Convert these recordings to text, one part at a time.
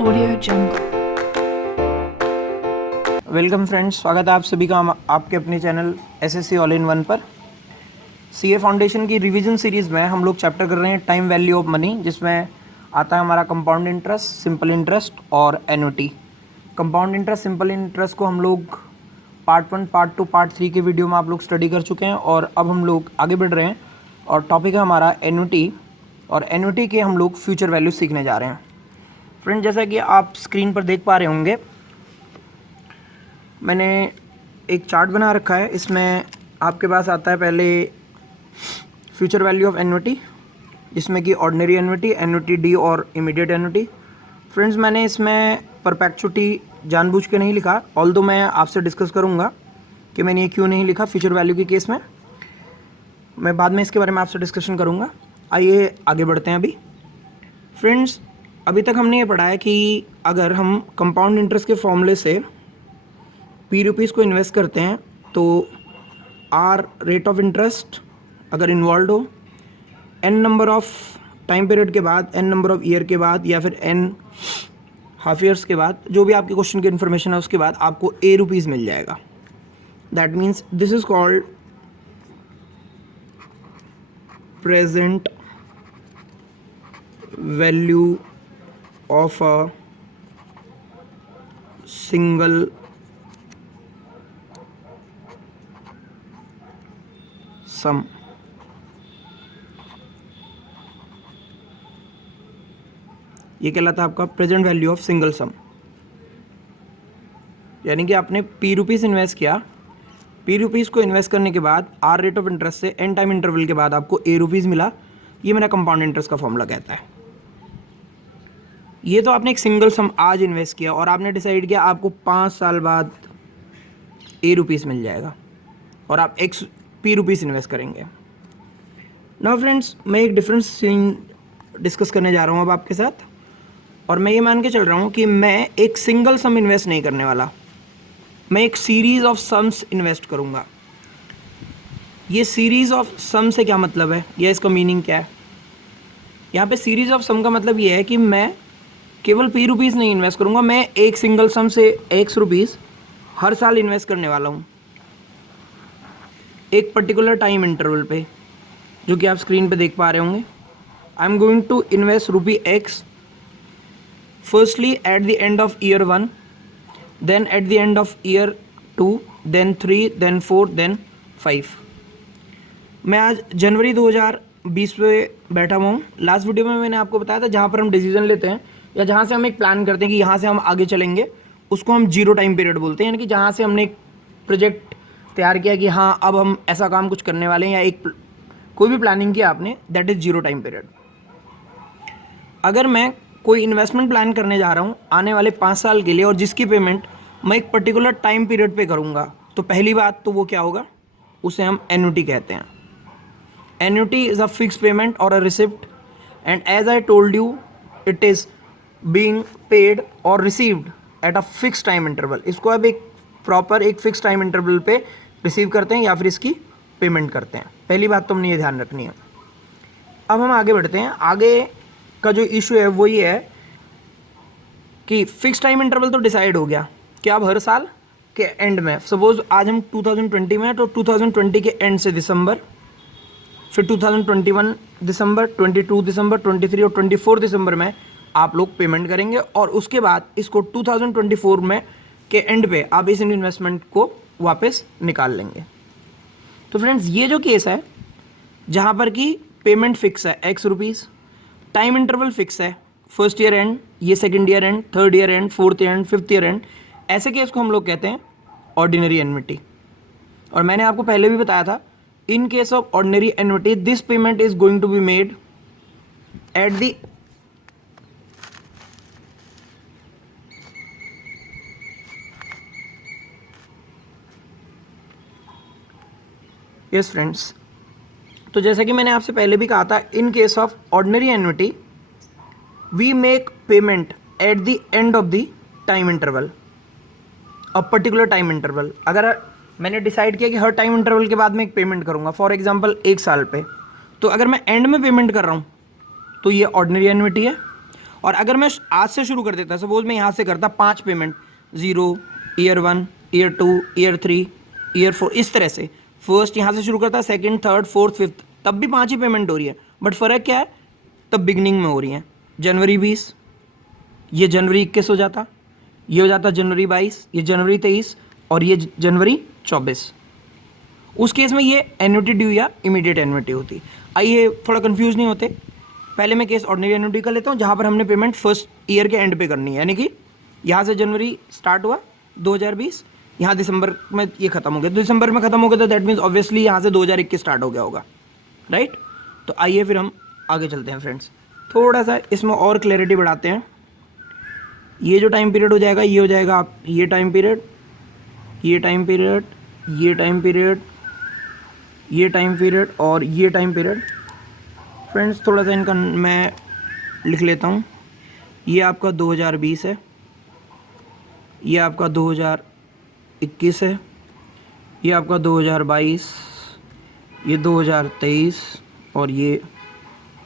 Audio Jungle. Welcome friends, स्वागत है आप सभी का आपके अपने channel SSC all in one पर। सीए फाउंडेशन की रिवीजन सीरीज़ में हम लोग चैप्टर कर रहे हैं टाइम वैल्यू ऑफ मनी, जिसमें आता है हमारा कंपाउंड इंटरेस्ट, सिंपल इंटरेस्ट और annuity. Compound interest, simple interest को हम लोग पार्ट 1, पार्ट 2, पार्ट 3 के वीडियो में आप लोग स्टडी कर चुके हैं और अब हम लोग आगे बढ़ रहे हैं और टॉपिक है हमारा एन्युटी, और एन्युटी के हम लोग फ्यूचर वैल्यू सीखने जा रहे हैं। फ्रेंड, जैसा कि आप स्क्रीन पर देख पा रहे होंगे, मैंने एक चार्ट बना रखा है। इसमें आपके पास आता है पहले फ्यूचर वैल्यू ऑफ एन्युटी, जिसमें कि ऑर्डिनरी एन्युटी, एन्युटी डी और इमीडिएट एन्युटी। फ्रेंड्स, मैंने इसमें परपेचुटी जानबूझ के नहीं लिखा, ऑल्दो मैं आपसे डिस्कस करूंगा कि मैंने ये क्यों नहीं लिखा फ्यूचर वैल्यू के केस में। मैं बाद में इसके बारे में आपसे डिस्कशन करूंगा। आइए आगे बढ़ते हैं। अभी फ्रेंड्स, अभी तक हमने ये पढ़ा है कि अगर हम कंपाउंड इंटरेस्ट के फॉर्मूले से पी रुपीज़ को इन्वेस्ट करते हैं तो आर रेट ऑफ इंटरेस्ट अगर इन्वॉल्व हो, n number of time period के बाद, एन नंबर ऑफ ईयर के बाद, या फिर एन हाफ ईयर्स के बाद, जो भी आपके क्वेश्चन की इन्फॉर्मेशन है उसके बाद आपको ए रुपीज़ मिल जाएगा। That means this is called present value of a single sum. ये कहलाता है आपका present value of single sum. यानी कि आपने पी रुपीज़ इन्वेस्ट किया, पी रुपीज़ को इन्वेस्ट करने के बाद आर रेट ऑफ इंटरेस्ट से एन टाइम इंटरवल के बाद आपको ए रुपीज़ मिला। ये मेरा कंपाउंड इंटरेस्ट का फॉर्मूला कहता है। ये तो आपने एक सिंगल सम आज इन्वेस्ट किया और आपने डिसाइड किया आपको 5 साल बाद ए रुपीज़ मिल जाएगा और आप एक्स पी रुपीज़ इन्वेस्ट करेंगे। नाउ फ्रेंड्स, मैं एक डिफरेंस सीन डिस्कस करने जा रहा हूँ अब आपके साथ, और मैं ये मान के चल रहा हूँ कि मैं एक सिंगल सम इन्वेस्ट नहीं करने वाला, मैं एक सीरीज़ ऑफ सम्स इन्वेस्ट करूँगा। ये सीरीज़ ऑफ सम से क्या मतलब है, या इसका मीनिंग क्या है? यहाँ पे सीरीज़ ऑफ सम का मतलब ये है कि मैं केवल पी रुपीज़ नहीं इन्वेस्ट करूँगा, मैं एक सिंगल सम से एक्स रुपीज़ हर साल इन्वेस्ट करने वाला हूँ एक पर्टिकुलर टाइम इंटरवल पे, जो कि आप स्क्रीन पे देख पा रहे होंगे। I am going to invest rupee x firstly at the end of year 1, then at the end of year 2, then 3, then 4, then 5। मैं आज जनवरी 2020 पे बैठा हुआ हूँ। लास्ट वीडियो में मैंने आपको बताया था जहाँ पर हम डिसीजन लेते हैं या जहाँ से हम एक प्लान करते हैं कि यहाँ से हम आगे चलेंगे, उसको हम जीरो टाइम पीरियड बोलते हैं। यानी कि जहाँ से हमने एक प्रोजेक्ट तैयार किया कि हाँ अब हम ऐसा काम कुछ करने वाले हैं, या एक कोई भी प्लानिंग किया आपने, that is zero time period. अगर मैं कोई इन्वेस्टमेंट प्लान करने जा रहा हूँ आने वाले 5 साल के लिए, और जिसकी पेमेंट मैं एक पर्टिकुलर टाइम पीरियड पे करूँगा, तो पहली बात तो वो क्या होगा, उसे हम एन्युटी कहते हैं। Annuity is a fix payment और a receipt, and as I told you it is being paid और received at a fix time interval. इसको अब एक प्रॉपर एक फिक्स टाइम इंटरवल पे रिसीव करते हैं या फिर इसकी पेमेंट करते हैं। पहली बात तो हमने ये ध्यान रखनी है। अब हम आगे बढ़ते हैं। आगे का जो इशू है वो ये है कि फिक्स टाइम इंटरवल तो डिसाइड हो गया कि अब हर साल के एंड में, सपोज आज हम 2020 में हैं तो 2020 के एंड से दिसंबर, फिर 2021 दिसंबर, 22 दिसंबर, 23 और 24 दिसंबर में आप लोग पेमेंट करेंगे, और उसके बाद इसको 2024 में के एंड पे आप इस इन्वेस्टमेंट को वापस निकाल लेंगे। तो फ्रेंड्स, ये जो केस है जहाँ पर कि पेमेंट फिक्स है x rupees, time interval fix है, फर्स्ट ईयर एंड, ये second year and, third year and, fourth year and, fifth year and, ऐसे केस को हम लोग कहते हैं ऑर्डिनरी एन्युटी। और मैंने आपको पहले भी बताया था, in case of ordinary annuity this payment is going to be made at the yes friends, तो जैसा कि मैंने आपसे पहले भी कहा था, in case of ordinary annuity we make payment at the end of the time interval, a particular time interval. अगर मैंने डिसाइड किया कि हर टाइम इंटरवल के बाद मैं एक पेमेंट करूंगा, फॉर एग्जांपल 1 साल पे, तो अगर मैं एंड में पेमेंट कर रहा हूँ तो ये ऑर्डिनरी एन्युटी है। और अगर मैं आज से शुरू कर देता, सपोज मैं यहाँ से करता 5 payment, 0, year 1, year 2, year 3, year 4, इस तरह से फर्स्ट यहाँ से शुरू करता, सेकंड, थर्ड, फोर्थ, फिफ्थ, तब भी 5 ही पेमेंट हो रही है, बट फ़र्क क्या है, तब बिगनिंग में हो रही है। जनवरी 20, ये जनवरी 21 हो जाता, ये हो जाता जनवरी 22, ये जनवरी 23 और ये जनवरी 24। उस केस में ये एन्युटी ड्यू या इमीडिएट एन्युटी होती। आइए थोड़ा कंफ्यूज नहीं होते, पहले मैं केस ऑर्डिनरी एन्युटी का लेता हूँ जहाँ पर हमने पेमेंट फर्स्ट ईयर के एंड पे करनी है, यानी कि यहाँ से जनवरी स्टार्ट हुआ 2020, यहाँ दिसंबर में ये खत्म हो गया, दिसंबर में खत्म हो गया तो दैट मीन्स ऑब्वियसली यहाँ से 2021 स्टार्ट हो गया होगा, राइट। तो आइए फिर हम आगे चलते हैं फ्रेंड्स, थोड़ा सा इसमें और क्लैरिटी बढ़ाते हैं। ये जो टाइम पीरियड हो जाएगा, ये हो जाएगा आप ये टाइम पीरियड, ये टाइम पीरियड, ये टाइम पीरियड, ये टाइम पीरियड और ये टाइम पीरियड। फ्रेंड्स थोड़ा सा इनका मैं लिख लेता हूँ। ये आपका 2020 है, ये आपका 2021 है, ये आपका 2022, ये 2023 और ये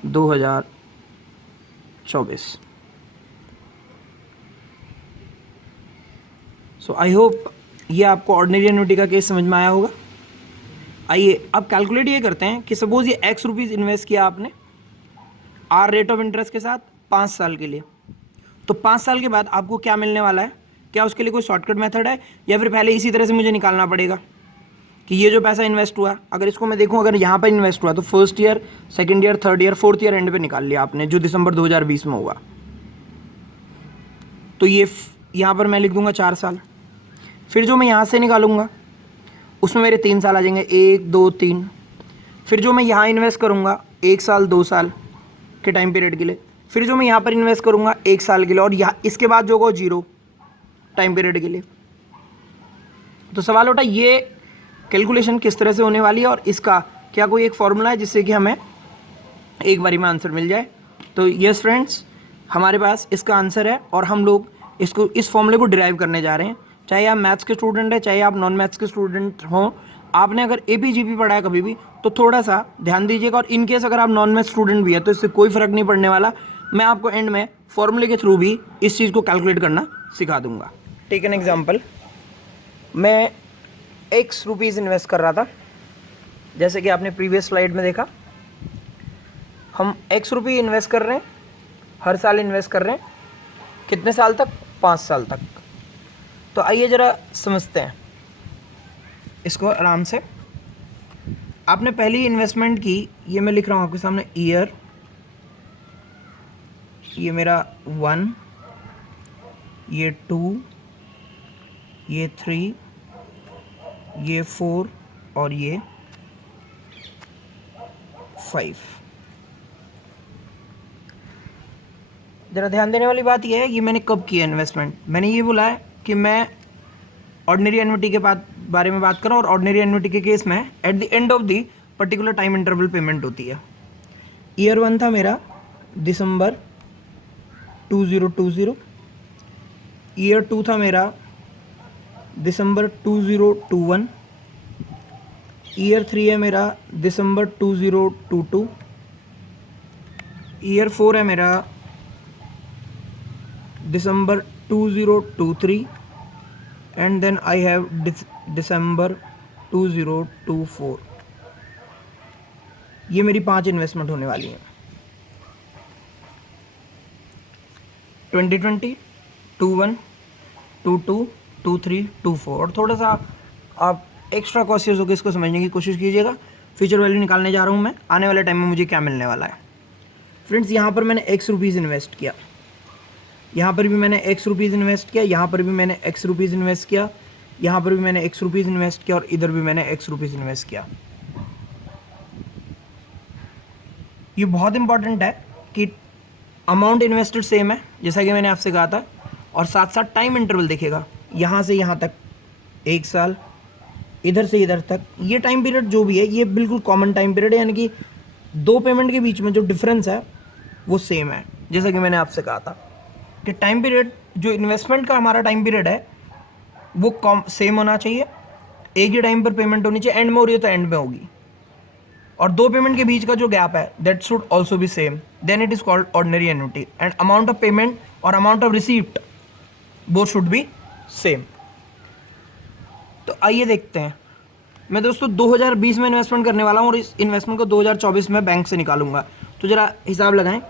2024। सो आई होप ये आपको ऑर्डिनरी एन्युटी का केस समझ में आया होगा। आइए अब कैलकुलेट ये करते हैं कि सपोज ये x रुपीज़ इन्वेस्ट किया आपने आर रेट ऑफ इंटरेस्ट के साथ 5 साल के लिए, तो 5 साल के बाद आपको क्या मिलने वाला है, क्या उसके लिए कोई शॉर्टकट मेथड है या फिर पहले इसी तरह से मुझे निकालना पड़ेगा कि ये जो पैसा इन्वेस्ट हुआ, अगर इसको मैं देखूं, अगर यहाँ पर इन्वेस्ट हुआ तो first year, second year, third year, fourth year and पे निकाल लिया आपने जो दिसंबर 2020 में हुआ, तो ये यहाँ पर मैं लिख दूंगा 4 साल। फिर जो मैं यहाँ से निकालूंगा उसमें मेरे 3 साल आ जाएंगे, 1, 2, 3। फिर जो मैं यहाँ इन्वेस्ट करूँगा 1 साल 2 साल के टाइम पीरियड के लिए, फिर जो मैं यहाँ पर इन्वेस्ट करूँगा 1 साल के लिए, और यहाँ इसके बाद जो होगा 0 टाइम पीरियड के लिए। तो सवाल उठा ये कैलकुलेशन किस तरह से होने वाली है और इसका क्या कोई एक फॉर्मूला है जिससे कि हमें एक बारी में आंसर मिल जाए। तो यस फ्रेंड्स, हमारे पास इसका आंसर है और हम लोग इसको इस फॉर्मूले को डिराइव करने जा रहे हैं। चाहे आप मैथ्स के स्टूडेंट हैं, चाहे आप नॉन मैथ्स के स्टूडेंट हों, आपने अगर एपीजीपी पढ़ा है कभी भी तो थोड़ा सा ध्यान दीजिएगा, और इन केस अगर आप नॉन मैथ्स स्टूडेंट भी है तो इससे कोई फ़र्क नहीं पड़ने वाला, मैं आपको एंड में फॉर्मूले के थ्रू भी इस चीज़ को कैलकुलेट करना सिखा दूंगा। टेक एन एग्जाम्पल, मैं x रुपीज़ इन्वेस्ट कर रहा था, जैसे कि आपने प्रीवियस स्लाइड में देखा, हम x रुपये इन्वेस्ट कर रहे हैं, हर साल इन्वेस्ट कर रहे हैं, कितने साल तक, 5 साल तक। तो आइए ज़रा समझते हैं इसको आराम से। आपने पहली इन्वेस्टमेंट की, ये मैं लिख रहा हूँ आपके सामने, ईयर, ये मेरा 1, ये 2, ये 3, ये 4 और ये 5। ज़रा ध्यान देने वाली बात यह है कि मैंने कब किया इन्वेस्टमेंट। मैंने ये बोला है कि मैं ऑर्डिनरी एन्युटी के बारे में बात करूँ, और ऑर्डिनरी एन्युटी के केस में eight the end of the particular time interval payment होती है। ईयर 1 था मेरा दिसंबर 2020, ईयर 2 था मेरा दिसंबर 2021, ईयर 3 है मेरा दिसंबर 2022, ईयर 4 है मेरा दिसंबर 2023 एंड देन आई हैव दिसंबर 2024। ये मेरी 5 इन्वेस्टमेंट होने वाली हैं, 2020, 21, 22, 23, 24। और थोड़ा सा आप एक्स्ट्रा कॉशियस होकर इसको समझने की कोशिश कीजिएगा। फ्यूचर वैल्यू निकालने जा रहा हूँ मैं, आने वाले टाइम में मुझे क्या मिलने वाला है। फ्रेंड्स यहाँ पर मैंने x रुपीज़ इन्वेस्ट किया, यहाँ पर भी मैंने x रुपीज़ इन्वेस्ट किया, यहाँ पर भी मैंने x रुपीज़ इन्वेस्ट किया, यहाँ पर भी मैंने x रुपीज़ इन्वेस्ट किया और इधर भी मैंने x रुपीज़ इन्वेस्ट किया। ये बहुत इंपॉर्टेंट है कि अमाउंट इन्वेस्टेड सेम है जैसा कि मैंने आपसे कहा था, और साथ साथ टाइम इंटरवल देखिएगा, यहाँ से यहाँ तक 1 साल, इधर से इधर तक, ये टाइम पीरियड जो भी है ये बिल्कुल कॉमन टाइम पीरियड है, यानी कि 2 पेमेंट के बीच में जो डिफरेंस है वो सेम है। जैसा कि मैंने आपसे कहा था कि टाइम पीरियड जो इन्वेस्टमेंट का हमारा टाइम पीरियड है वो सेम होना चाहिए, एक ही टाइम पर पेमेंट होनी चाहिए, एंड में हो रही है तो एंड में होगी, और 2 पेमेंट के बीच का जो गैप है that should also be same. then it is called ordinary annuity, and amount of payment or amount of receipt both should be same. तो आइए देखते हैं। मैं दोस्तों 2020 में इन्वेस्टमेंट करने वाला हूँ और इस इन्वेस्टमेंट को 2024 में बैंक से निकालूंगा। तो ज़रा हिसाब लगाएं,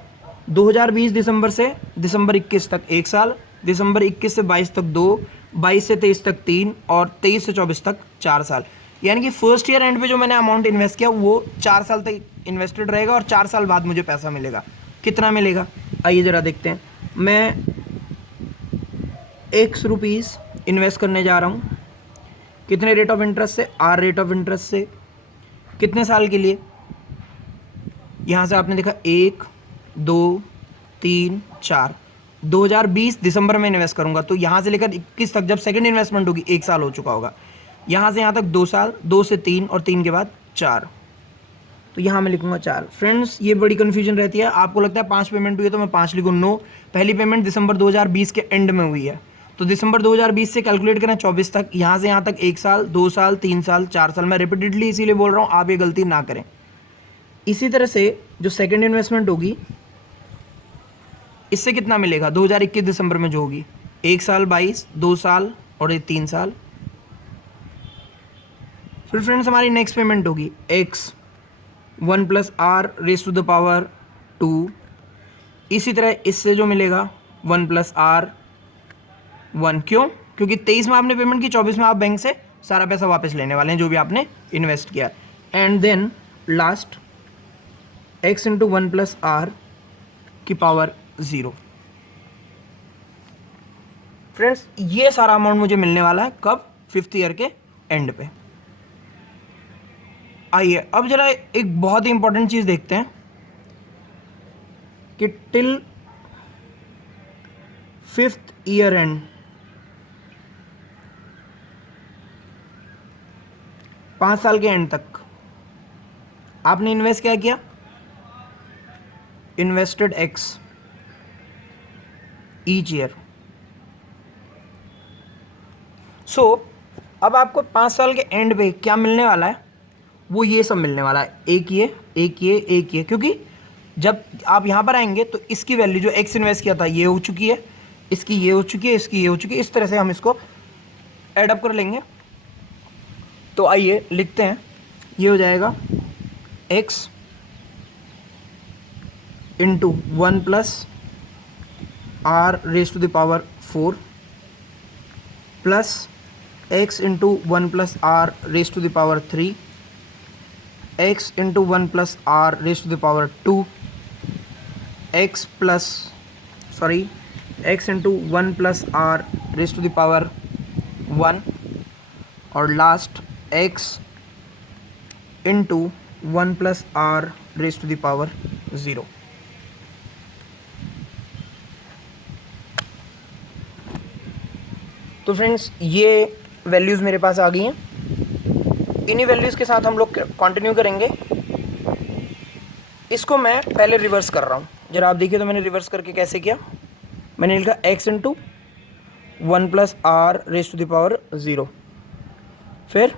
2020 दिसंबर से दिसंबर 21 तक 1 साल, दिसंबर 21 से 22 तक 2, 22 से 23 तक 3 और 23 से 24 तक 4 साल। यानी कि फर्स्ट ईयर एंड पे जो मैंने अमाउंट इन्वेस्ट किया वो 4 साल तक इन्वेस्टेड रहेगा और 4 साल बाद मुझे पैसा मिलेगा। कितना मिलेगा आइए ज़रा देखते हैं। मैं X रुपीज़ इन्वेस्ट करने जा रहा हूँ। कितने रेट ऑफ इंटरेस्ट से? R रेट ऑफ इंटरेस्ट से। कितने साल के लिए? यहाँ से आपने देखा 1 2 3 4, 2020 दिसंबर में इन्वेस्ट करूँगा तो यहाँ से लेकर 21 तक जब सेकंड इन्वेस्टमेंट होगी 1 साल हो चुका होगा। यहाँ से यहाँ तक 2 साल, 2 से 3 और 3 के बाद 4, तो यहाँ मैं लिखूँगा 4। फ्रेंड्स ये बड़ी कन्फ्यूजन रहती है, आपको लगता है 5 पेमेंट हुई है तो मैं 5 लिखूँ। नो, पहली पेमेंट दिसंबर 2020 के एंड में हुई है, तो दिसंबर 2020 से कैलकुलेट करें 24 तक, यहाँ से यहाँ तक 1 साल, 2 साल, 3 साल, 4 साल। मैं रिपीटेडली इसीलिए बोल रहा हूँ, आप ये गलती ना करें। इसी तरह से जो सेकेंड इन्वेस्टमेंट होगी इससे कितना मिलेगा 2021 दिसंबर में जो होगी? 1 साल 22, 2 साल और 3 साल। फिर फ्रेंड्स हमारी नेक्स्ट पेमेंट होगी x 1 + r raise to the power 2। इसी तरह इससे जो मिलेगा 1 + r 1। क्यों? क्योंकि 23 में आपने पेमेंट की, 24 में आप बैंक से सारा पैसा वापस लेने वाले हैं जो भी आपने इन्वेस्ट किया। And then last x × 1 + r की पावर 0। फ्रेंड्स ये सारा अमाउंट मुझे मिलने वाला है कब? 5th ईयर के एंड पे। आइए अब जरा एक बहुत ही इंपॉर्टेंट चीज़ देखते हैं कि टिल 5th ईयर एंड पाँच साल के एंड तक आपने इन्वेस्ट क्या किया? Invested x each year. So अब आपको 5 साल के एंड पे क्या मिलने वाला है? वो ये सब मिलने वाला है, एक ये, एक ये, एक ये। क्योंकि जब आप यहाँ पर आएंगे तो इसकी वैल्यू जो x इन्वेस्ट किया था ये हो चुकी है, इसकी ये हो चुकी है, इसकी ये हो चुकी है। इस तरह से हम इसको एडअप कर लेंगे। तो आइए लिखते हैं, ये हो जाएगा x × 1 + r raise to the power 4 plus x × 1 + r raise to the power 3, x × 1 + r raise to the power 2, x × 1 + r raise to the power 1 और last x × 1 + r raise to the power 0। तो friends ये values मेरे पास आ गई हैं। इन्हीं values के साथ हम लोग कंटिन्यू करेंगे। इसको मैं पहले रिवर्स कर रहा हूँ, जरा आप देखिए। तो मैंने रिवर्स करके कैसे किया? मैंने लिखा x × 1 + r raise to the power 0, फिर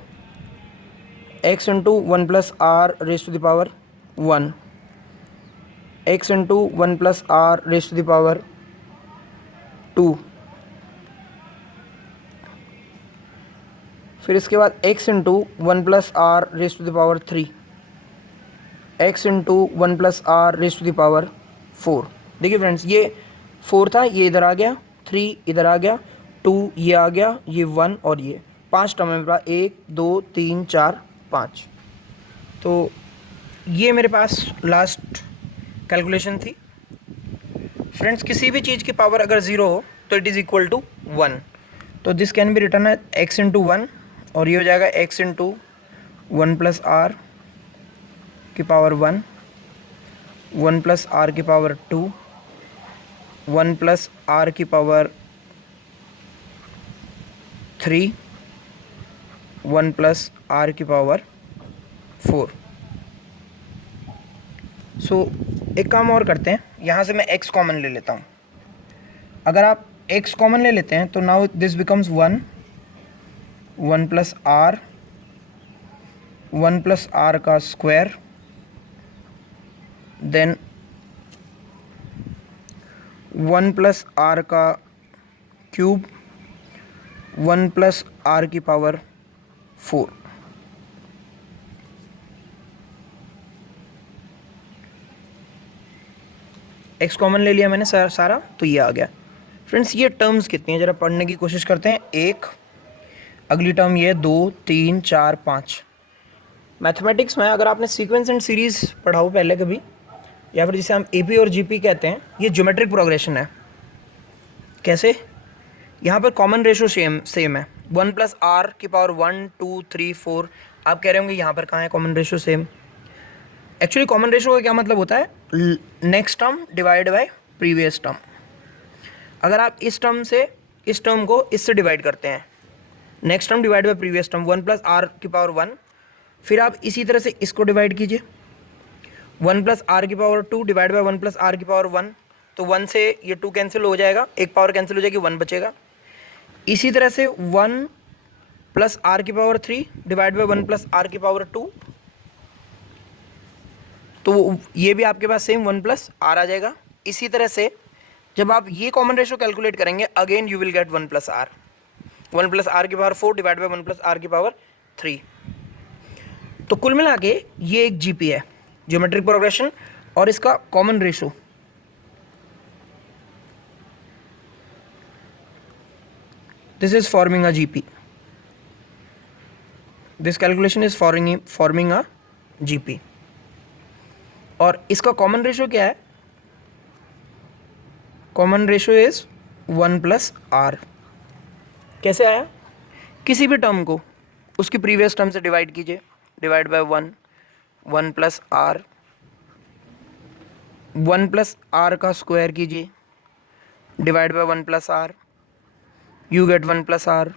x × 1 + r raise to the power 1, x × 1 + r raise to the power 2, फिर इसके बाद x × 1 + r raise to the power 3, x × 1 + r raise to the power 4। देखिए फ्रेंड्स ये 4 था, ये इधर आ गया, 3 इधर आ गया, 2 ये आ गया, ये 1 और ये 5 टर्म मेरे पास, 1 2 3 4 5। तो ये मेरे पास लास्ट कैलकुलेशन थी। फ्रेंड्स किसी भी चीज़ की पावर अगर 0 हो तो इट इज़ इक्वल टू 1। तो दिस कैन बी रिटर्न है x × 1 और ये हो जाएगा x × 1 + r की पावर 1, 1 + r की पावर 2, 1 + r की पावर 3, 1 + r की पावर 4। सो एक काम और करते हैं, यहाँ से मैं x कॉमन ले लेता हूँ। अगर आप x कॉमन ले लेते हैं तो now this becomes 1, 1 + r, 1 + r का square, then one plus r का क्यूब 1 प्लस आर की पावर 4। एक्स कॉमन ले लिया मैंने सारा, तो ये आ गया। फ्रेंड्स ये टर्म्स कितनी है ज़रा पढ़ने की कोशिश करते हैं। एक, अगली टर्म ये 2 3 4 5। मैथमेटिक्स में अगर आपने सीक्वेंस एंड सीरीज़ पढ़ा हो पहले कभी, या फिर जिसे हम एपी और जीपी कहते हैं, ये ज्योमेट्रिक प्रोग्रेशन है। कैसे? यहाँ पर कॉमन रेशो सेम है, 1 प्लस आर की पावर 1 2 3 4। आप कह रहे होंगे यहाँ पर कहाँ है common ratio same? Actually common ratio का क्या मतलब होता है? Next term divide by previous term. अगर आप इस टर्म से इस टर्म को इससे डिवाइड करते हैं, next term divide by previous term, 1 plus r की पावर 1, फिर आप इसी तरह से इसको डिवाइड कीजिए, 1 प्लस आर की power 2 divide by 1 plus r की पावर 1, तो 1 से ये 2 कैंसिल हो जाएगा, एक पावर कैंसिल हो जाएगी, 1 बचेगा। इसी तरह से 1 प्लस आर की power 3 divide by 1 plus r की पावर 2, तो ये भी आपके पास सेम 1 प्लस आर आ जाएगा। इसी तरह से जब आप ये कॉमन रेशो कैलकुलेट करेंगे, again you will get 1 plus r, 1 plus r की power 4 divide by 1 plus r की पावर 3। तो कुल मिला के ये एक जीपी है, ज्योमेट्रिक प्रोग्रेशन, और इसका common ratio this is forming a GP, this calculation is forming a GP. और इसका कॉमन रेशो क्या है? Common ratio is 1 plus r. कैसे आया? किसी भी टर्म को उसकी प्रीवियस टर्म से डिवाइड कीजिए, divide by 1, 1 plus r, 1 plus r का स्क्वायर कीजिए, divide by 1 plus r, you get 1 plus r.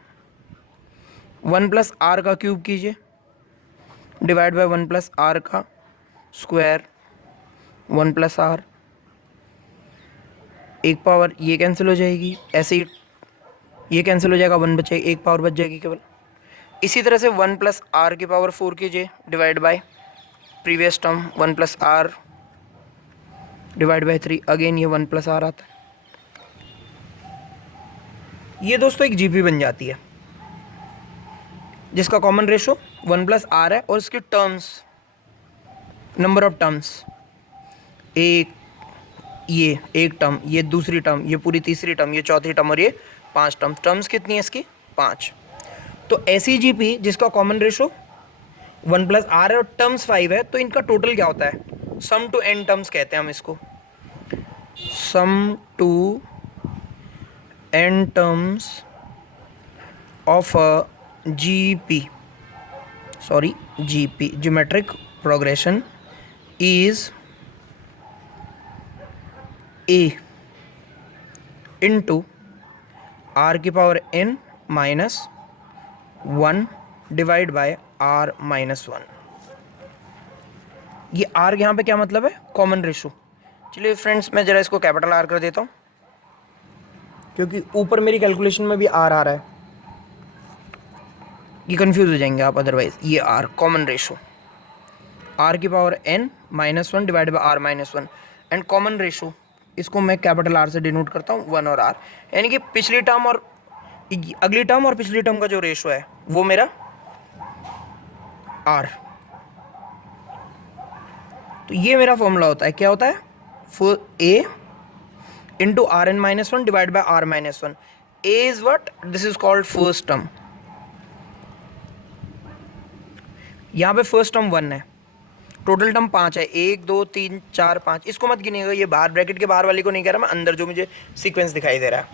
1 plus r का क्यूब कीजिए, डिवाइड बाय 1 प्लस आर का स्क्वायर, 1 प्लस आर। एक पावर ये कैंसिल हो जाएगी, ऐसे ही ये कैंसिल हो जाएगा, 1 बचेगा, एक पावर बच जाएगी केवल। इसी तरह से 1 प्लस आर की पावर 4 कीजिए, divide by previous term 1 plus r divide by 3, again ये 1 प्लस आर आता है। ये दोस्तों एक जीपी बन जाती है जिसका कॉमन रेशो 1 प्लस आर है, और इसके टर्म्स, नंबर ऑफ टर्म्स, एक, ये एक टर्म, ये दूसरी टर्म, ये पूरी तीसरी टर्म, ये चौथी टर्म, और ये 5 टर्म। टर्म्स कितनी है इसकी? 5। तो ऐसी जीपी जिसका कॉमन रेशो 1 प्लस आर है और टर्म्स 5 है, तो इनका टोटल क्या होता है? सम टू एन टर्म्स कहते हैं हम इसको, sum to n terms of a GP, sorry GP, geometric progression, is a into r की power n minus 1 divide by r minus 1। ये आर यहाँ पे क्या मतलब है? Common ratio. चलिए फ्रेंड्स, मैं ज़रा इसको कैपिटल आर कर देता हूँ, क्योंकि ऊपर मेरी कैलकुलेशन में भी आर आ रहा है, ये कंफ्यूज हो जाएंगे आप अदरवाइज। ये आर कॉमन रेशो, आर की power n minus 1 divide by r minus 1, and common ratio इसको मैं कैपिटल आर से डिनोट करता हूँ, 1 और आर, यानी कि पिछली टर्म और अगली टर्म और पिछली टर्म का जो रेशो है वो मेरा आर। तो ये मेरा फॉर्मूला होता है, क्या होता है? A into r n minus 1 divide by r minus 1। A is what? This is called first term. यहाँ पे फर्स्ट टर्म 1 है, टोटल टर्म 5 है, 1 2 3 4 5। इसको मत गिनिएगा, ये बाहर ब्रैकेट के बाहर वाली को नहीं कह रहा मैं, अंदर जो मुझे सीक्वेंस दिखाई दे रहा है।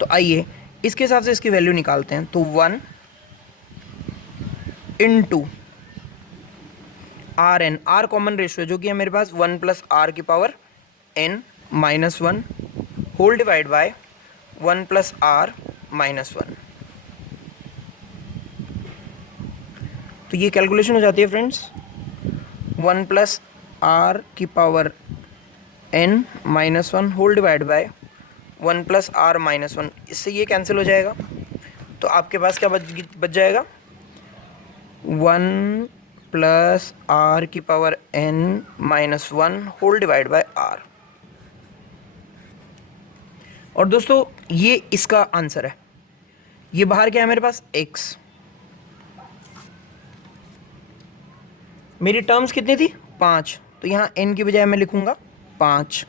तो आइए इसके हिसाब से इसकी वैल्यू निकालते हैं। तो 1 into r n, r common ratio है जो कि है मेरे पास 1 प्लस आर की power n minus 1 whole divide by 1 plus r minus 1। तो ये कैलकुलेशन हो जाती है फ्रेंड्स, 1 प्लस आर की power n minus 1 whole divide by 1 plus r minus 1। इससे ये कैंसिल हो जाएगा, तो आपके पास क्या बच जाएगा? 1 प्लस आर की power n minus 1 whole divide by r. और दोस्तों ये इसका आंसर है। ये बाहर क्या है मेरे पास, x। मेरी टर्म्स कितनी थी, 5, तो यहाँ n की बजाय मैं लिखूंगा 5।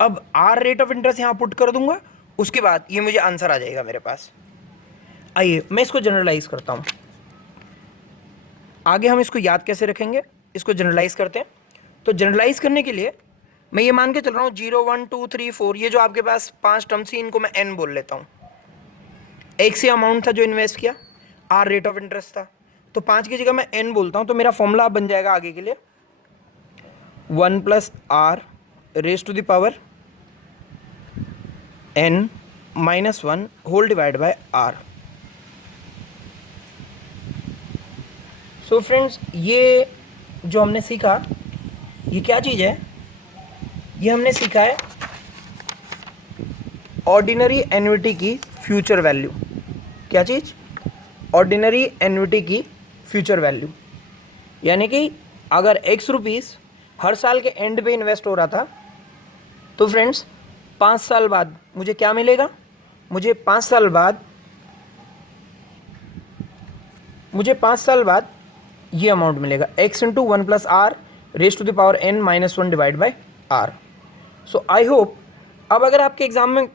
अब r रेट ऑफ इंटरेस्ट यहाँ पुट कर दूंगा, उसके बाद ये मुझे आंसर आ जाएगा मेरे पास। आइए मैं इसको जनरलाइज करता हूँ। आगे हम इसको याद कैसे रखेंगे, इसको जनरलाइज करते हैं। तो जनरलाइज करने के लिए मैं ये मान के चल रहा हूँ 0 1 2 3 4, ये जो आपके पास 5 टर्म्स थी इनको मैं n बोल लेता हूँ। एक से अमाउंट था जो इन्वेस्ट किया, r रेट ऑफ इंटरेस्ट था, तो 5 की जगह मैं n बोलता हूँ। तो मेरा फॉर्मूला बन जाएगा आगे के लिए 1 + r raise to the power n - 1 whole divide by r। So friends, ये जो हमने सीखा, ये क्या चीज़ है, ये हमने सीखा है ऑर्डिनरी एन्युटी की फ्यूचर वैल्यू। क्या चीज़, ऑर्डिनरी एन्युटी की फ्यूचर वैल्यू। यानी कि अगर x रुपीज़ हर साल के एंड पे इन्वेस्ट हो रहा था, तो फ्रेंड्स 5 साल बाद मुझे क्या मिलेगा, मुझे 5 साल बाद ये अमाउंट मिलेगा, x × 1 + r raise to the power n - 1 divide by r। So I hope अब अगर आपके एग्जाम में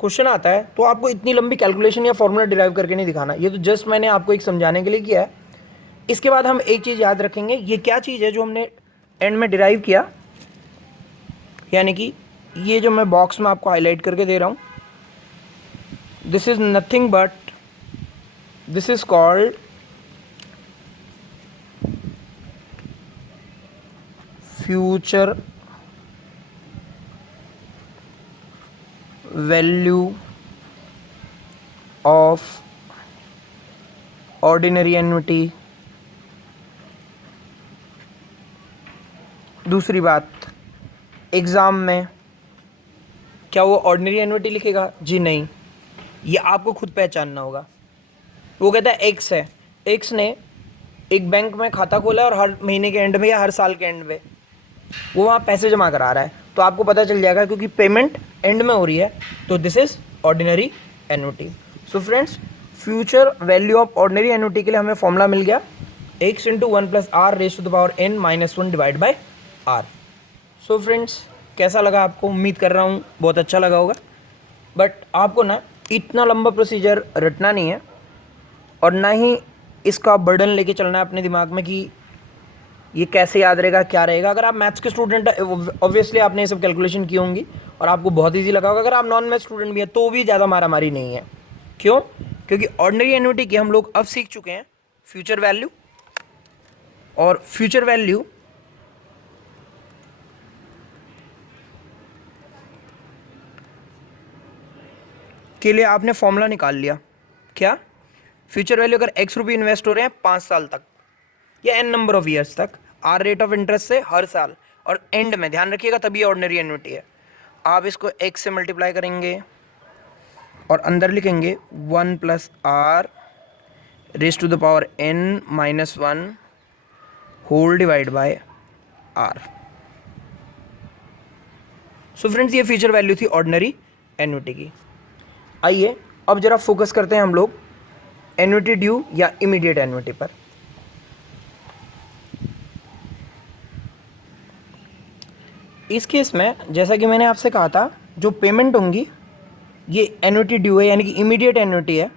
क्वेश्चन आता है तो आपको इतनी लंबी कैलकुलेशन या फॉर्मूला डिराइव करके नहीं दिखाना, ये तो जस्ट मैंने आपको एक समझाने के लिए किया है। इसके बाद हम एक चीज़ याद रखेंगे, ये क्या चीज़ है जो हमने एंड में डिराइव किया, यानी कि ये जो मैं बॉक्स में आपको हाईलाइट करके दे रहा हूँ, this is nothing but this is called future value of ordinary annuity. दूसरी बात, एग्ज़ाम में क्या वो ऑर्डिनरी एन्युटी लिखेगा, जी नहीं, ये आपको खुद पहचानना होगा। वो कहता है एक्स है, एक्स ने एक बैंक में खाता खोला और हर महीने के एंड में या हर साल के एंड में वो वहाँ पैसे जमा करा रहा है, तो आपको पता चल जाएगा क्योंकि पेमेंट एंड में हो रही है, तो this is ordinary annuity. So friends, future value of ordinary annuity के लिए हमें फॉर्मूला मिल गया x × 1 + r raise to the power n - 1 divide by r। So friends, कैसा लगा आपको, उम्मीद कर रहा हूँ बहुत अच्छा लगा होगा। बट आपको ना इतना लंबा प्रोसीजर रटना नहीं है और ना ही इसका बर्डन लेके चलना है अपने दिमाग में कि ये कैसे याद रहेगा, क्या रहेगा। अगर आप मैथ्स के स्टूडेंट हैं, ऑब्वियसली आपने ये सब कैलकुलेशन की होंगी और आपको बहुत ईजी लगा होगा। अगर आप नॉन मैथ स्टूडेंट भी हैं तो भी ज़्यादा मारामारी नहीं है। क्यों, क्योंकि ऑर्डिनरी एन्युटी की हम लोग अब सीख चुके हैं फ्यूचर वैल्यू, और फ्यूचर वैल्यू के लिए आपने फॉर्मूला निकाल लिया। क्या, फ्यूचर वैल्यू अगर x रुपये इन्वेस्ट हो रहे हैं 5 साल तक या n नंबर ऑफ ईयर्स तक, r रेट ऑफ इंटरेस्ट से हर साल, और एंड में ध्यान रखिएगा तभी ऑर्डिनरी एन्युटी है। आप इसको x से मल्टीप्लाई करेंगे और अंदर लिखेंगे 1 + r raise to the power n - 1 whole divide by r। So friends, ये फ्यूचर वैल्यू थी ऑर्डिनरी एन्युटी की। आइए अब जरा फोकस करते हैं हम लोग एन्युटी ड्यू या इमीडिएट एन्युटी पर। इस केस में जैसा कि मैंने आपसे कहा था, जो पेमेंट होंगी ये एन्युटी ड्यू है, यानी कि इमीडिएट एन्युटी है।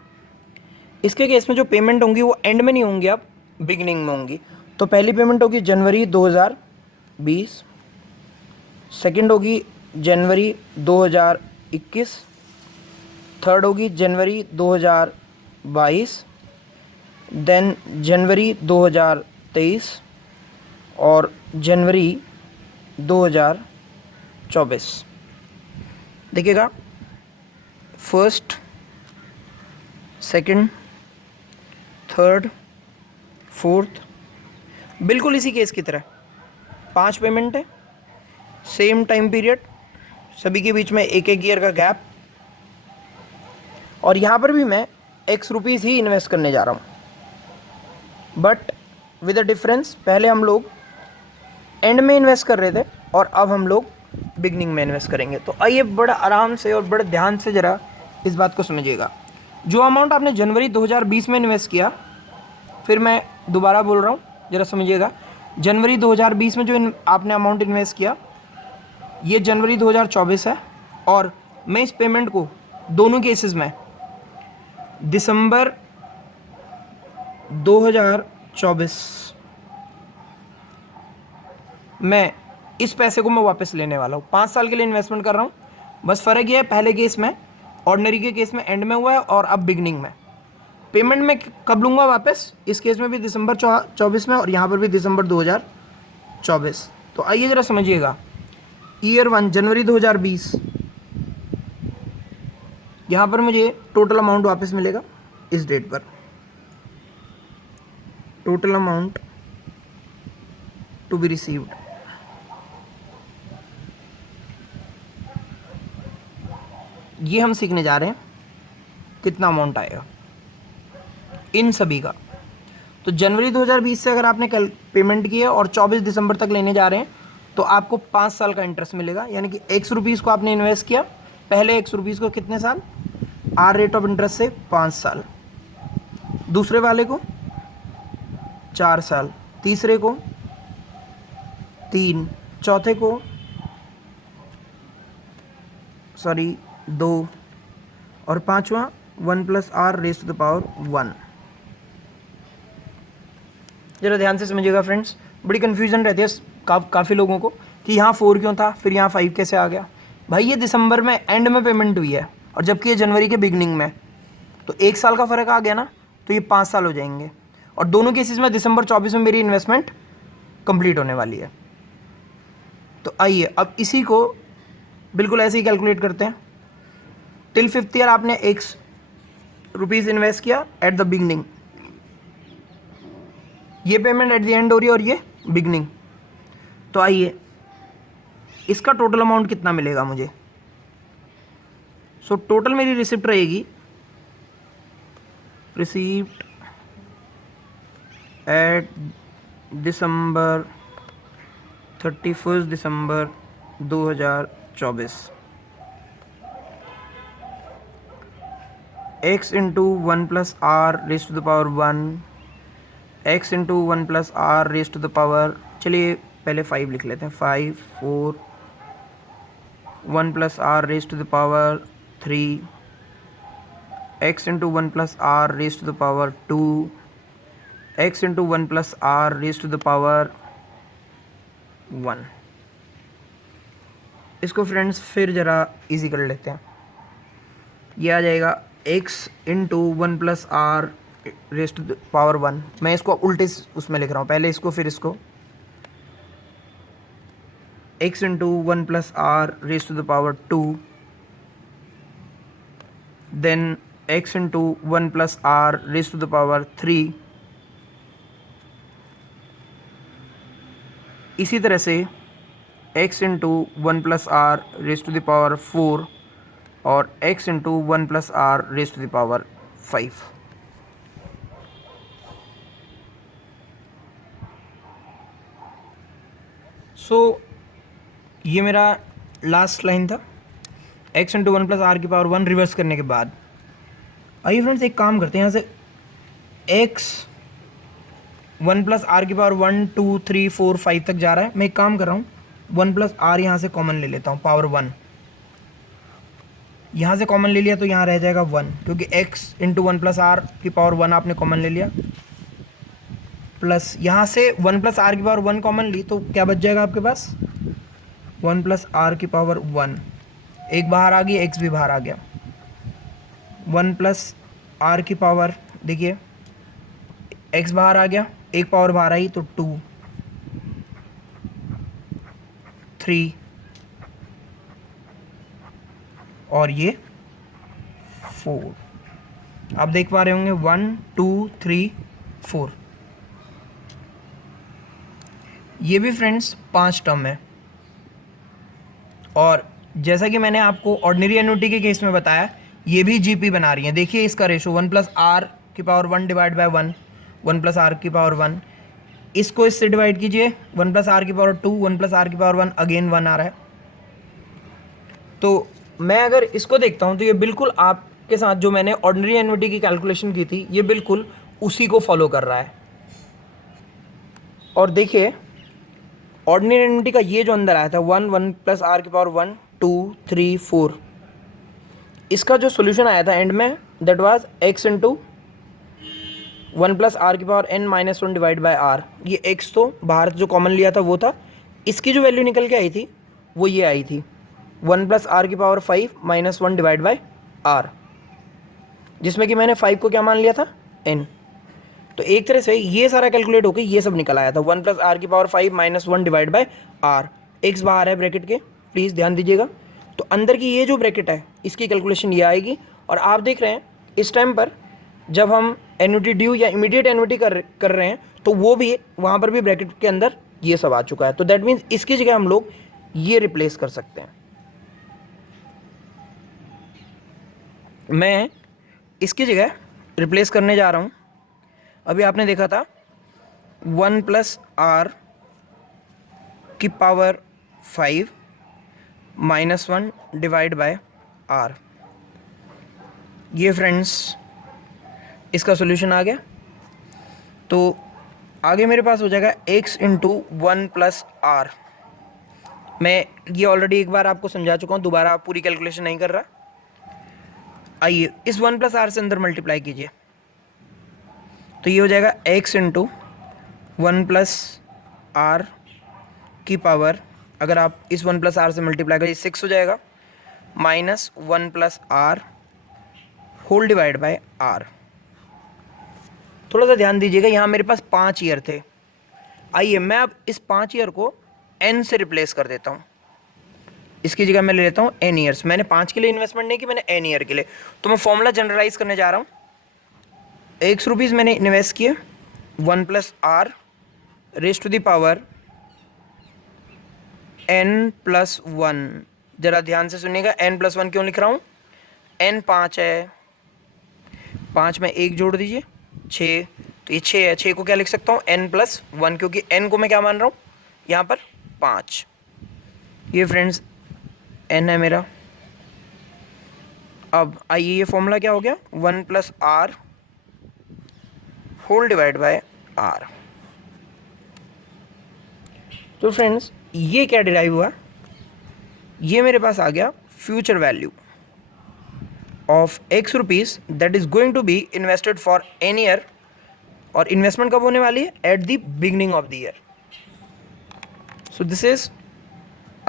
इसके केस में जो पेमेंट होंगी वो एंड में नहीं होंगी, अब बिगिनिंग में होंगी। तो पहली पेमेंट होगी जनवरी 2020, सेकंड होगी जनवरी 2021, थर्ड होगी जनवरी 2022, देन जनवरी 2023 और जनवरी 2024। देखिएगा, फर्स्ट, सेकंड, थर्ड, फोर्थ, बिल्कुल इसी केस की तरह 5 पेमेंट है, सेम टाइम पीरियड, सभी के बीच में एक ईयर का गैप, और यहाँ पर भी मैं x रुपीज़ ही इन्वेस्ट करने जा रहा हूँ। बट विद अ डिफरेंस, पहले हम लोग एंड में इन्वेस्ट कर रहे थे और अब हम लोग बिगनिंग में इन्वेस्ट करेंगे। तो आइए बड़ा आराम से और बड़े ध्यान से ज़रा इस बात को समझिएगा। जो अमाउंट आपने जनवरी 2020 में इन्वेस्ट किया, फिर मैं दोबारा बोल रहा हूँ, ज़रा समझिएगा। जनवरी 2020 में जो आपने अमाउंट इन्वेस्ट किया, ये जनवरी 2024 है और मैं इस पेमेंट को दोनों केसेस में दिसंबर 2024 में इस पैसे को मैं वापस लेने वाला हूँ। 5 साल के लिए इन्वेस्टमेंट कर रहा हूँ। बस फ़र्क ये है, पहले केस में ऑर्डिनरी के केस में एंड में हुआ है और अब बिगनिंग में। पेमेंट में कब लूँगा वापस? इस केस में भी दिसंबर 24 में और यहाँ पर भी दिसंबर 2024। तो आइए ज़रा समझिएगा। ईयर 1 जनवरी 2020, यहाँ पर मुझे टोटल अमाउंट वापस मिलेगा इस डेट पर। Total amount to be received, ये हम सीखने जा रहे हैं कितना अमाउंट आएगा इन सभी का। तो जनवरी 2020 से अगर आपने कल पेमेंट की है और 24 दिसंबर तक लेने जा रहे हैं तो आपको 5 साल का इंटरेस्ट मिलेगा। यानी कि ₹100 को आपने इन्वेस्ट किया, पहले ₹100 को कितने साल? आर रेट ऑफ इंटरेस्ट से 5 साल, दूसरे वाले को 4 साल, तीसरे को 3, चौथे को 2 और पांचवा 1 + r⁻1। ज़रा ध्यान से समझिएगा फ्रेंड्स, बड़ी कन्फ्यूजन रहती है काफ़ी लोगों को कि यहाँ 4 क्यों था, फिर यहाँ 5 कैसे आ गया। भाई ये दिसंबर में एंड में पेमेंट हुई है और जबकि ये जनवरी के बिगनिंग में, तो 1 साल का फ़र्क आ गया ना, तो ये 5 साल हो जाएंगे। और दोनों केसेस में दिसंबर 24 में मेरी इन्वेस्टमेंट कंप्लीट होने वाली है। तो आइए अब इसी को बिल्कुल ऐसे ही कैलकुलेट करते हैं। टिल 5th ईयर आपने ₹X इन्वेस्ट किया एट द बिगनिंग, ये पेमेंट एट द एंड हो रही है और ये बिगनिंग। तो आइए इसका टोटल अमाउंट कितना मिलेगा मुझे। सो टोटल मेरी रिसिप्ट रहेगी, रिसीप्ट एट दिसंबर 31 दिसंबर 2024, x into 1 + r⁻1, x into 1 + r⁻, चलिए पहले 5 लिख लेते हैं। 5 4 1 + r⁻3, x into 1 + r⁻2, x into 1 + r⁻1। इसको फ्रेंड्स फिर ज़रा इजी कर लेते हैं। ये आ जाएगा x इंटू 1 + r⁻1। मैं इसको उल्टे उसमें लिख रहा हूँ, पहले इसको फिर इसको। x into 1 + r⁻2, then x into 1 + r⁻3। इसी तरह से x इंटू 1 + r⁻4 और x इंटू 1 + r⁻5। सो ये मेरा लास्ट लाइन था, x इंटू 1 + r⁻1 रिवर्स करने के बाद। आइए फ्रेंड्स एक काम करते हैं, यहाँ से x 1 + r⁻1 2 3 4 5 तक जा रहा है। मैं एक काम कर रहा हूँ, 1 + r यहाँ से कॉमन ले लेता हूँ, पावर 1 यहाँ से कॉमन ले लिया तो यहाँ रह जाएगा 1, क्योंकि x इंटू 1 + r⁻1 आपने कॉमन ले लिया, प्लस यहाँ से 1 + r⁻1 कॉमन ली तो क्या बच जाएगा आपके पास? 1 + r⁻1, एक बाहर आ गई, x भी बाहर आ गया। 1 + r⁻, देखिए x बाहर आ गया, एक पावर बाहर आई तो 2 3 और ये 4। आप देख पा रहे होंगे 1 2 3 4। ये भी फ्रेंड्स 5 टर्म है। और जैसा कि मैंने आपको ऑर्डिनरी एन्युटी के केस में बताया, ये भी जीपी बना रही है। देखिए इसका रेशो 1 + r⁻1 / 1, 1 + r⁻1, इसको इससे डिवाइड कीजिए, 1 प्लस आर की पावर 2, 1 प्लस आर की पावर 1, अगेन 1 आ रहा है। तो मैं अगर इसको देखता हूँ तो ये बिल्कुल आपके साथ जो मैंने ऑर्डिनरी एन्युटी की कैलकुलेशन की थी ये बिल्कुल उसी को फॉलो कर रहा है। और देखिए ऑर्डिनरी एन्युटी का ये जो अंदर आया था 1, 1 प्लस आर की पावर 1, 2, 3, 4, इसका जो सोल्यूशन आया था एंड में that was x into 1 plus r की power n minus 1 divide by r. ये x तो बाहर जो कॉमन लिया था वो था, इसकी जो वैल्यू निकल के आई थी वो ये आई थी 1 प्लस आर की power 5 minus 1 divide by r, जिसमें कि मैंने 5 को क्या मान लिया था n। तो एक तरह से ये सारा कैलकुलेट होकर ये सब निकल आया था 1 प्लस आर की power 5 minus 1 divide by r. x बाहर है ब्रैकेट के, प्लीज़ ध्यान दीजिएगा। तो अंदर की ये जो ब्रैकेट है इसकी कैलकुलेशन ये आएगी। और आप देख रहे हैं इस टाइम पर जब हम एन्युटी ड्यू या इमीडिएट एन्युटी कर रहे हैं तो वो भी वहाँ पर भी ब्रैकेट के अंदर ये सब आ चुका है। तो दैट मीन्स इसकी जगह हम लोग ये रिप्लेस कर सकते हैं। मैं इसकी जगह रिप्लेस करने जा रहा हूँ। अभी आपने देखा था 1 प्लस आर की power 5 minus 1 divide by r. ये फ्रेंड्स इसका सॉल्यूशन आ गया। तो आगे मेरे पास हो जाएगा x इंटू 1 प्लस आर। मैं ये ऑलरेडी एक बार आपको समझा चुका हूँ, दोबारा आप पूरी कैलकुलेशन नहीं कर रहा। आइए इस 1 प्लस आर से अंदर मल्टीप्लाई कीजिए, तो ये हो जाएगा x इंटू 1 प्लस आर की पावर, अगर आप इस 1 प्लस आर से मल्टीप्लाई करिए 6 हो जाएगा, minus 1 plus r whole divide by r. थोड़ा सा ध्यान दीजिएगा, यहाँ मेरे पास 5 ईयर थे। आइए मैं अब इस 5 ईयर को n से रिप्लेस कर देता हूँ। इसकी जगह मैं ले लेता हूँ n ईयर्स। मैंने 5 के लिए इन्वेस्टमेंट नहीं की, मैंने n ईयर के लिए। तो मैं फॉर्मूला जनरलाइज करने जा रहा हूँ। ₹1 मैंने इन्वेस्ट किए 1 plus r raise to the power n plus 1। ज़रा ध्यान से सुनिएगा, n प्लस 1 क्यों लिख रहा हूँ, n 5 है, 5 में 1 जोड़ दीजिए 6, तो ये 6 है। 6 को क्या लिख सकता हूँ n प्लस 1, क्योंकि n को मैं क्या मान रहा हूँ यहाँ पर 5। ये फ्रेंड्स n है मेरा। अब आइए ये फॉर्मूला क्या हो गया 1 plus r whole divide by r. तो फ्रेंड्स ये क्या डिराइव हुआ, ये मेरे पास आ गया future value of ₹x that is going to be invested for n year. और इन्वेस्टमेंट कब होने वाली है, at the beginning of the year. So this is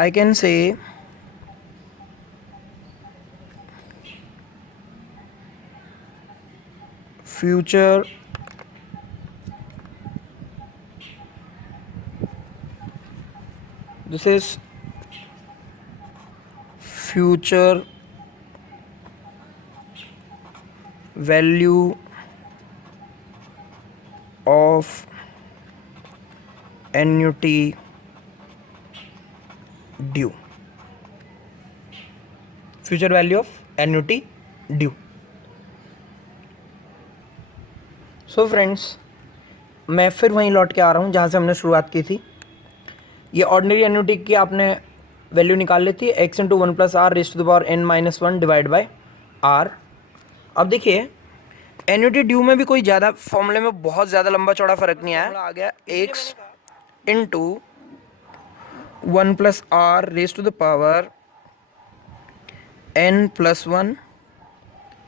I can say future this is future value of annuity due, future value of annuity due। So friends मैं फिर वहीं लौट के आ रहा हूँ जहाँ से हमने शुरुआत की थी। ये ऑर्डिनरी एन्युटी की आपने वैल्यू निकाल लेती है x into 1 plus r raise to the power n minus 1 divide by r. अब देखिए एन्युटी ड्यू में भी कोई ज़्यादा फॉर्मूले में बहुत ज़्यादा लंबा चौड़ा फ़र्क नहीं आया। आ गया x into 1 plus r raise to the power n plus 1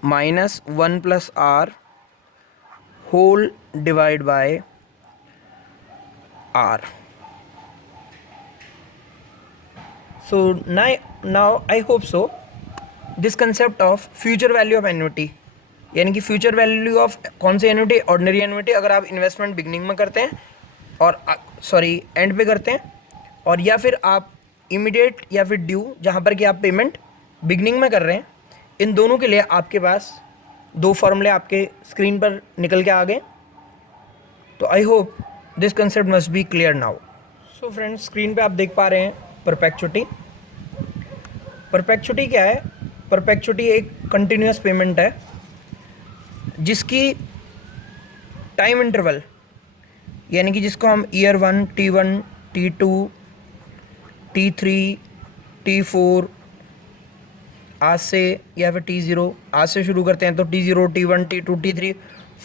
minus 1 plus r whole divide by r. So now I hope so this concept of future value of annuity, यानी कि फ्यूचर वैल्यू ऑफ कौन सी annuity, ordinary annuity, अगर आप investment beginning में करते हैं और and पे करते हैं, और या फिर आप इमीडिएट या फिर ड्यू जहाँ पर कि आप पेमेंट बिगनिंग में कर रहे हैं, इन दोनों के लिए आपके पास 2 फॉर्मूले आपके स्क्रीन पर निकल के आ गए। तो I hope this concept must be clear now. So friends screen पे आप देख पा रहे हैं परपेचुटी। परपेचुटी क्या है, परपेचुटी एक कंटिन्यूस पेमेंट है जिसकी टाइम इंटरवल यानी कि जिसको हम year 1, T1, T2, T3, T4 आज से, या फिर T0 आज से शुरू करते हैं तो T0, T1, T2, T3,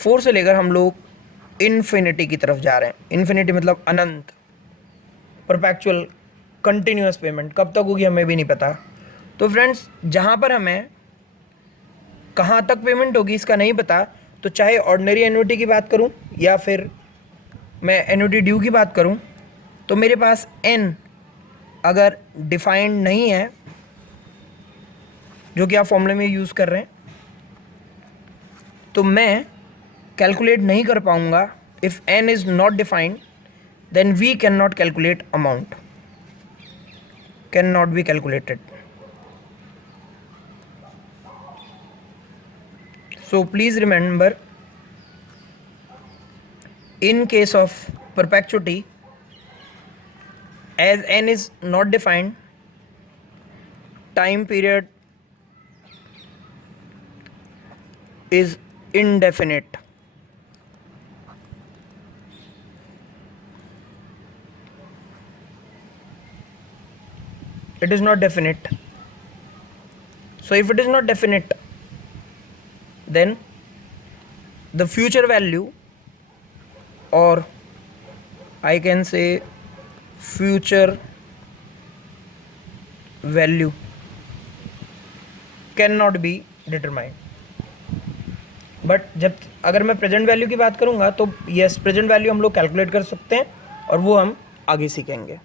4 से लेकर हम लोग इन्फिनिटी की तरफ जा रहे हैं। इन्फिनिटी मतलब अनंत, परपेचुअल, कंटिन्यूस पेमेंट कब तक होगी हमें भी नहीं पता। तो फ्रेंड्स जहाँ पर हमें कहाँ तक पेमेंट होगी इसका नहीं पता, तो चाहे ऑर्डिनरी एन्युटी की बात करूँ या फिर मैं एन्युटी ड्यू की बात करूँ, तो मेरे पास n अगर डिफाइंड नहीं है, जो कि आप फॉर्मूले में यूज़ कर रहे हैं, तो मैं कैलकुलेट नहीं कर पाऊँगा। If n is not defined then we can not calculate amount, can not be calculated. So please remember, in case of perpetuity, as n is not defined, time period is indefinite. It is not definite. So if it is not definite, then the future value, or I can say future value, cannot be determined. But जब अगर मैं present value की बात करूँगा तो yes, present value हम लोग calculate कर सकते हैं और वो हम आगे सीखेंगे।